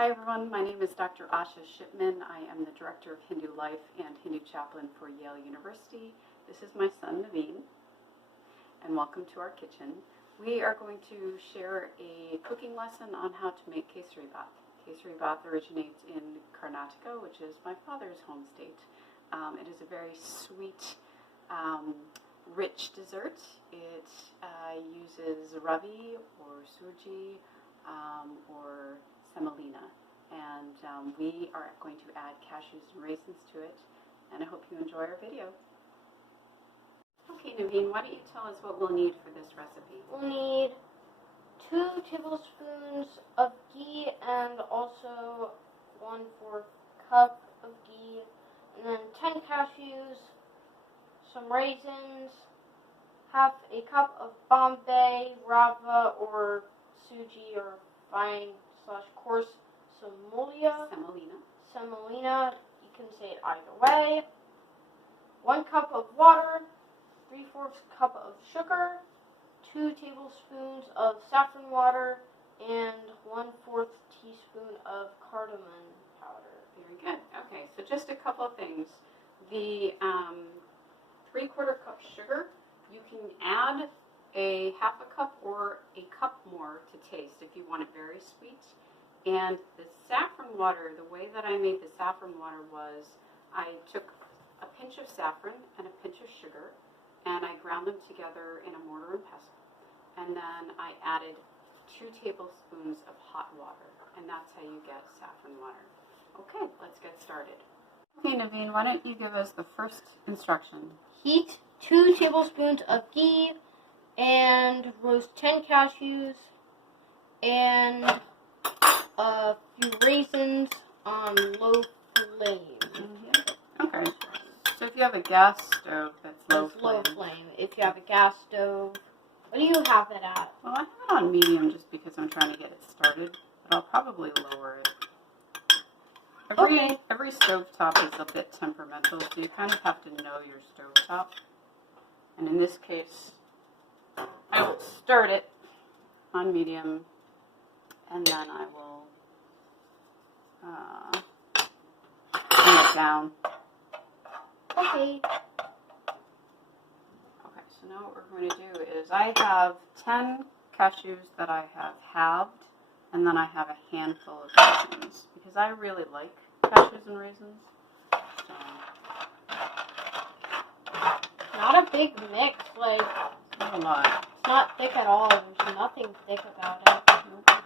Hi everyone, my name is Dr. Asha Shipman. I am the Director of Hindu Life and Hindu Chaplain for Yale University. This is my son Naveen, and welcome to our kitchen. We are going to share a cooking lesson on how to make Kesari bath. Kesari bath originates in Karnataka, which is my father's home state. It is a very sweet, rich dessert. It uses ravi or sooji or semolina, and we are going to add cashews and raisins to it, and I hope you enjoy our video. Okay, Naveen, why don't you tell us what we'll need for this recipe? We'll need 2 tablespoons of ghee and also 1/4 cup of ghee, and then 10 cashews, some raisins, half a cup of Bombay, rava, or sooji, or fine/coarse semolina. You can say it either way. 1 cup of water, 3/4 cup of sugar, 2 tablespoons of saffron water, and 1/4 teaspoon of cardamom powder. Very good. Okay, so just a couple of things. The 3/4 cup sugar, you can add a half a cup or a cup more to taste if you want it very sweet. And the saffron water, the way that I made the saffron water was I took a pinch of saffron and a pinch of sugar, and I ground them together in a mortar and pestle. And then I added 2 tablespoons of hot water, and that's how you get saffron water. Okay, let's get started. Okay, Naveen, why don't you give us the first instruction? Heat 2 tablespoons of ghee and roast 10 cashews and a few raisins on low flame. Okay. So if you have a gas stove that's low flame. If you have a gas stove, what do you have it at? Well, I have it on medium just because I'm trying to get it started, but I'll probably lower it. Every stovetop is a bit temperamental, so you kind of have to know your stovetop. And in this case, I will start it on medium, and then I will turn it down. Okay. Okay, so now what we're going to do is I have 10 cashews that I have halved, and then I have a handful of raisins, because I really like cashews and raisins. So. Not a big mix, like, Not a lot. It's not thick at all. There's nothing thick about it. Nope.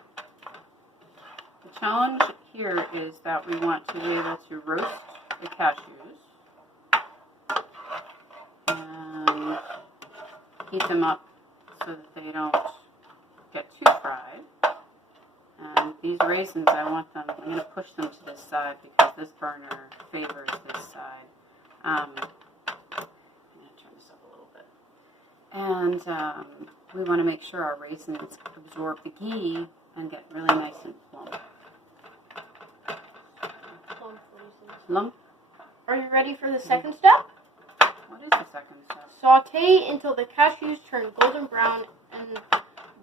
The challenge here is that we want to be able to roast the cashews and heat them up so that they don't get too fried. And these raisins, I'm going to push them to this side because this burner favors this side. I'm going to turn this up a little bit. And we want to make sure our raisins absorb the ghee and get really nice and plump. Plump raisins. Plump? Are you ready for the second step? What is the second step? Saute until the cashews turn golden brown, and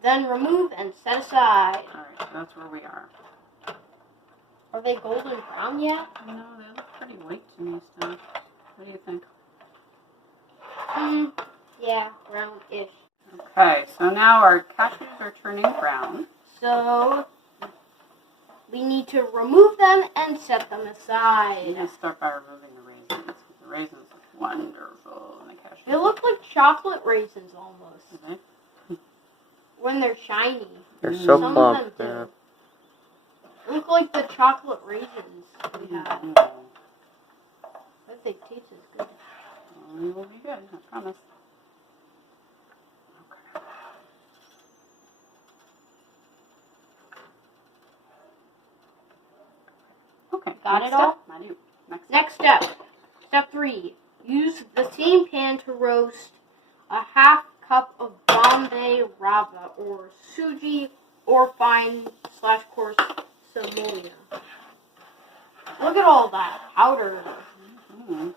then remove and set aside. Alright, so that's where we are. Are they golden brown yet? No, they look pretty white to me still. What do you think? Yeah, brown-ish. Okay, so now our cashews are turning brown. So we need to remove them and set them aside. You can start by removing the raisins. The raisins look wonderful, and the cashews. They look like chocolate raisins almost. Okay. When they're shiny. They're so Some plump. of them do. They look like the chocolate raisins we had. But they taste as good. Well, they will be good, I promise. Okay. Got it all? Not you. Next step. Step 3. Use the same pan to roast a half cup of Bombay rava or sooji or fine/coarse semolina. Look at all that powder. Mm-hmm.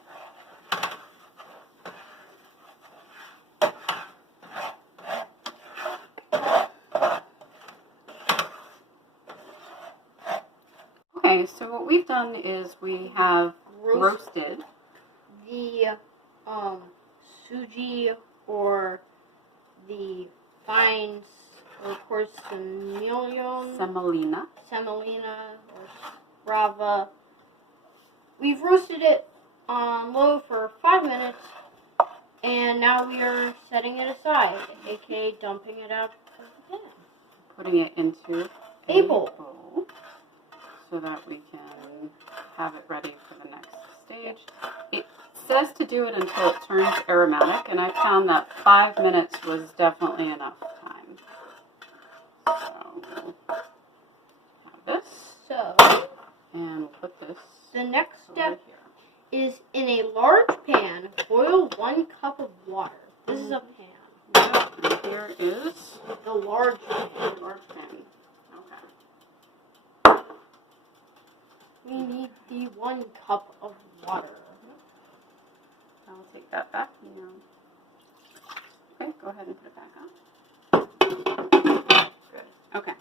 Okay, so what we've done is we have roasted the sooji or the fine or coarse semolina or rava. We've roasted it on low for 5 minutes, and now we are setting it aside, aka dumping it out of the pan. Putting it into a bowl so that we can have it ready for the next stage. It says to do it until it turns aromatic, and I found that 5 minutes was definitely enough time. So we'll have this. And we'll put this. The next step here is in a large pan, boil 1 cup of water. This is a pan. Yeah, and here is the large pan. Okay. We need the 1 cup of water. I'll take that back. Okay, go ahead and put it back on. Good. Okay.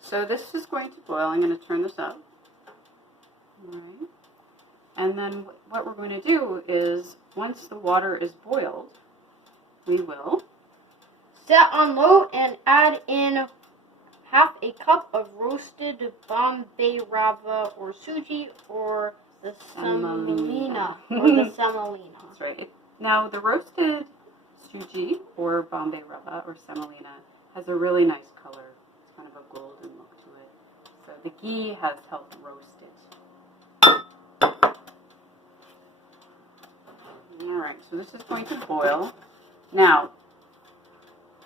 So this is going to boil. I'm going to turn this up. All right. And then what we're going to do is, once the water is boiled, we will set on low and add in half a cup of roasted Bombay rava or sooji or the semolina. That's right. Now the roasted sooji or Bombay rava or semolina has a really nice color. It's kind of a golden look to it. So the ghee has helped roast it. Alright, so this is going to boil. Now,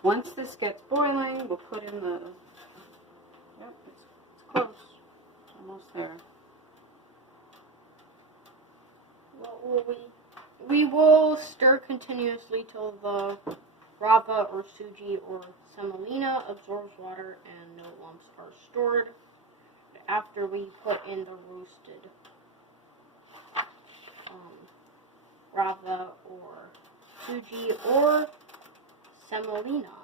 once this gets boiling, we'll put in the... Yep, it's close. It's almost there. What will we will stir continuously till the rava or sooji or semolina absorbs water and no lumps are stored. After we put in the roasted rava or sooji or semolina.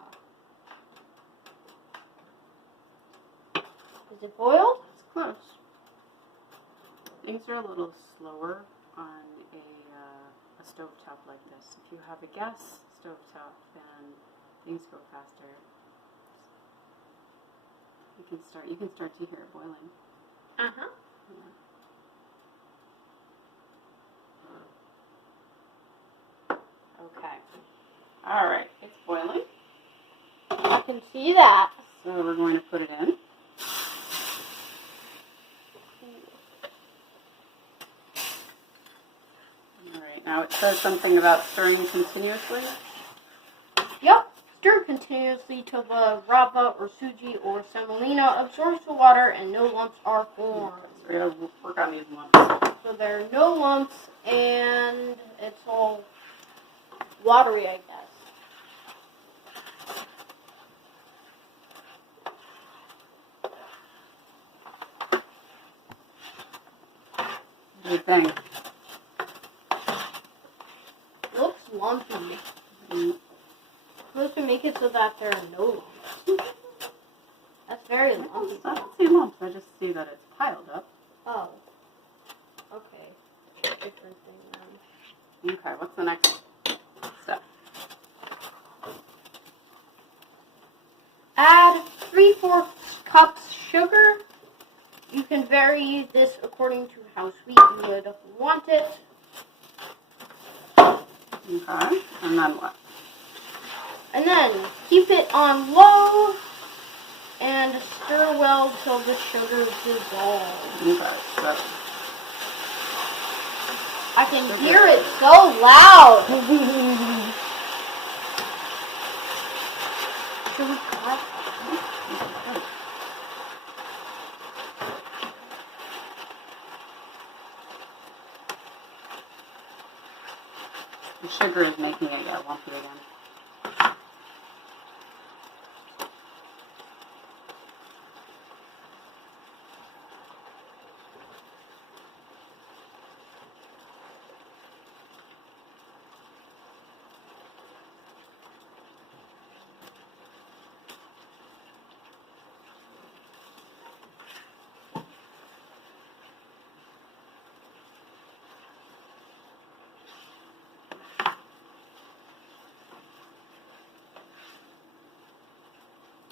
Is it boiled? It's close. Things are a little slower on a stovetop like this. If you have a gas stovetop, then things go faster. You can start to hear it boiling. Uh-huh. Yeah. Okay. All right. It's boiling. I can see that. So we're going to put it in. All right. Now it says something about stirring continuously. Yep. Stir continuously till the rava or sooji or semolina absorbs the water and no lumps are formed. So we gotta work on these lumps. So there are no lumps and it's all watery, I guess. What do you think? Looks lumpy. Supposed to make it so that there are no lumps. That's very lumpy. I don't see lumps. I just see that it's piled up. Oh. Okay. Different thing then. Okay. What's the next step? Add 3/4 cups sugar. You can vary this according to how sweet you would want it. Okay. And then what? And then keep it on low and stir well till the sugar dissolves. Okay. So I can hear it so loud. Should we try? the sugar is making it get lumpy again.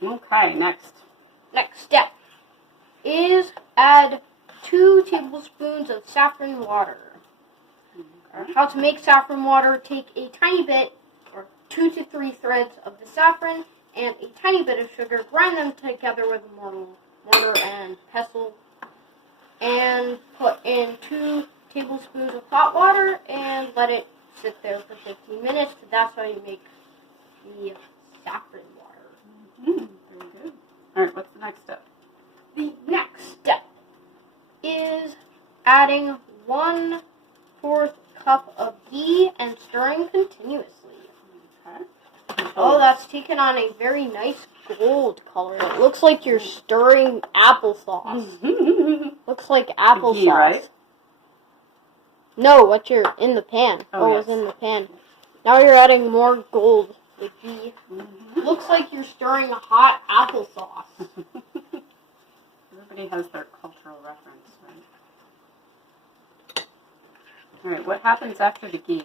Okay, next. Next step is add 2 tablespoons of saffron water. Okay. How to make saffron water: take a tiny bit, or 2 to 3 threads of the saffron, and a tiny bit of sugar. Grind them together with a mortar and pestle, and put in 2 tablespoons of hot water and let it sit there for 15 minutes. That's how you make the saffron water. Very good. All right, what's the next step? The next step is adding 1/4 cup of ghee and stirring continuously. Okay. Oh, that's taken on a very nice gold color. It looks like you're stirring applesauce. Looks like applesauce. Ghee, right? No, what you're in the pan. Oh, It's yes. in the pan. Now you're adding more gold, the ghee. Looks like you're stirring hot applesauce. Everybody has their cultural reference, right? All right, what happens after the ghee?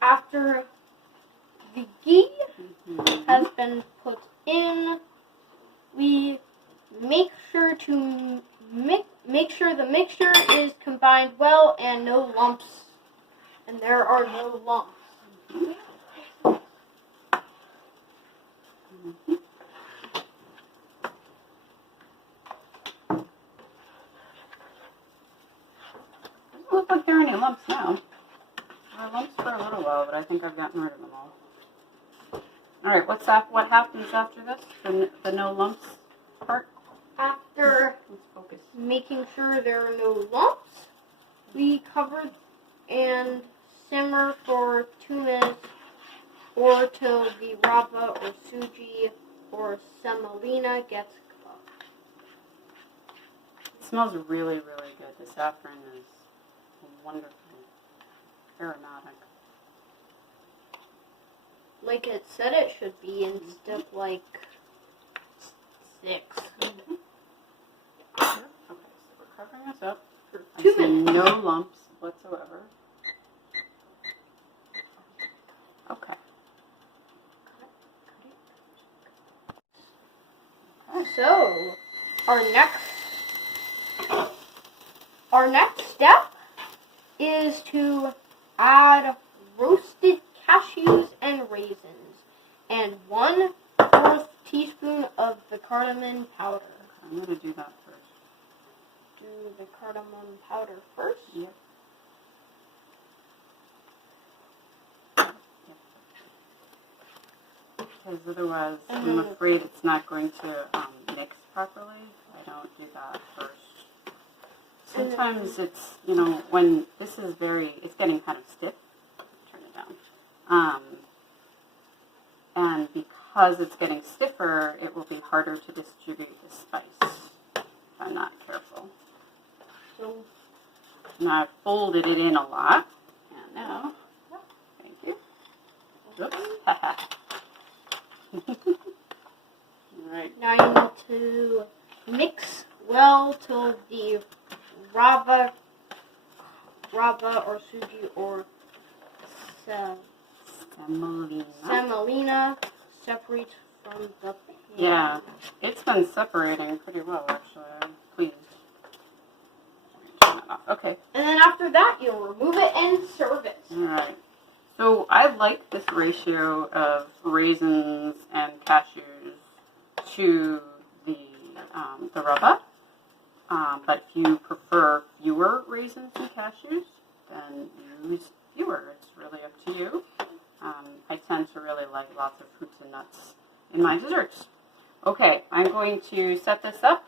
After the ghee has been put in, we make sure to make sure the mixture is combined well and no lumps. And there are no lumps. Doesn't look like there are any lumps now. There were lumps for a little while, but I think I've gotten rid of them all. All right, what happens after this? The no lumps part? After Let's focus. making sure there are no lumps, we cover and simmer for 2 minutes or till the rava or sooji or semolina gets cooked. It smells really, really good. The saffron is wonderful, aromatic. Like it said it should be in step like 6. Okay, so we're covering this up For I 2 see minutes. no lumps whatsoever. Okay. So, our next step is to add roasted cashews and raisins and 1/4 teaspoon of the cardamom powder. I'm going to do that first. Do the cardamom powder first. Yep. Because otherwise, I'm afraid it's not going to mix properly. I don't do that first. Sometimes it's, when this is it's getting kind of stiff. Turn it down. And because it's getting stiffer, it will be harder to distribute the spice if I'm not careful. So, Now I've folded it in a lot. And now, thank you. Oops. Alright. now you need to mix well till the rava or sooji or semolina separates from the pan. Yeah, it's been separating pretty well, actually. I'm pleased. Turn that off. Okay. And then after that, you'll remove it and serve it. Alright. So I like this ratio of raisins and cashews to the rava. But if you prefer fewer raisins and cashews, then use fewer. It's really up to you. I tend to really like lots of fruits and nuts in my desserts. Okay, I'm going to set this up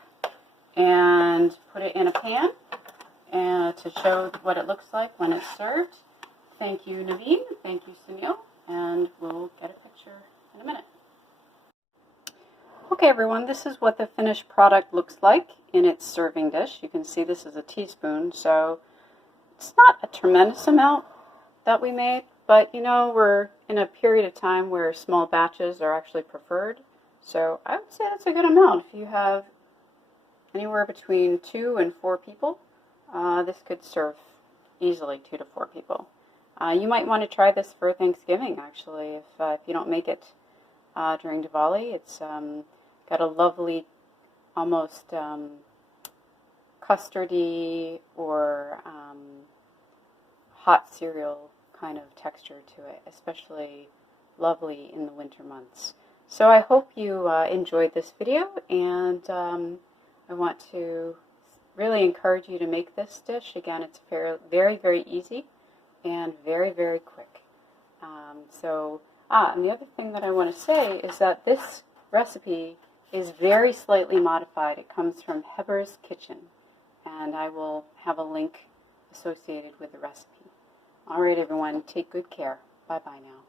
and put it in a pan to show what it looks like when it's served. Thank you, Naveen. Thank you, Sunil. And we'll get a picture in a minute. Okay, everyone, this is what the finished product looks like in its serving dish. You can see this is a teaspoon, so it's not a tremendous amount that we made, but we're in a period of time where small batches are actually preferred. So I would say that's a good amount. If you have anywhere between 2 and 4 people, this could serve easily 2 to 4 people. You might want to try this for Thanksgiving, actually, if you don't make it during Diwali. It's got a lovely, almost custardy or hot cereal kind of texture to it, especially lovely in the winter months. So I hope you enjoyed this video, and I want to really encourage you to make this dish. Again, it's very, very easy and very, very quick. And the other thing that I want to say is that this recipe is very slightly modified. It comes from Heber's Kitchen, and I will have a link associated with the recipe. All right, everyone, take good care. Bye-bye now.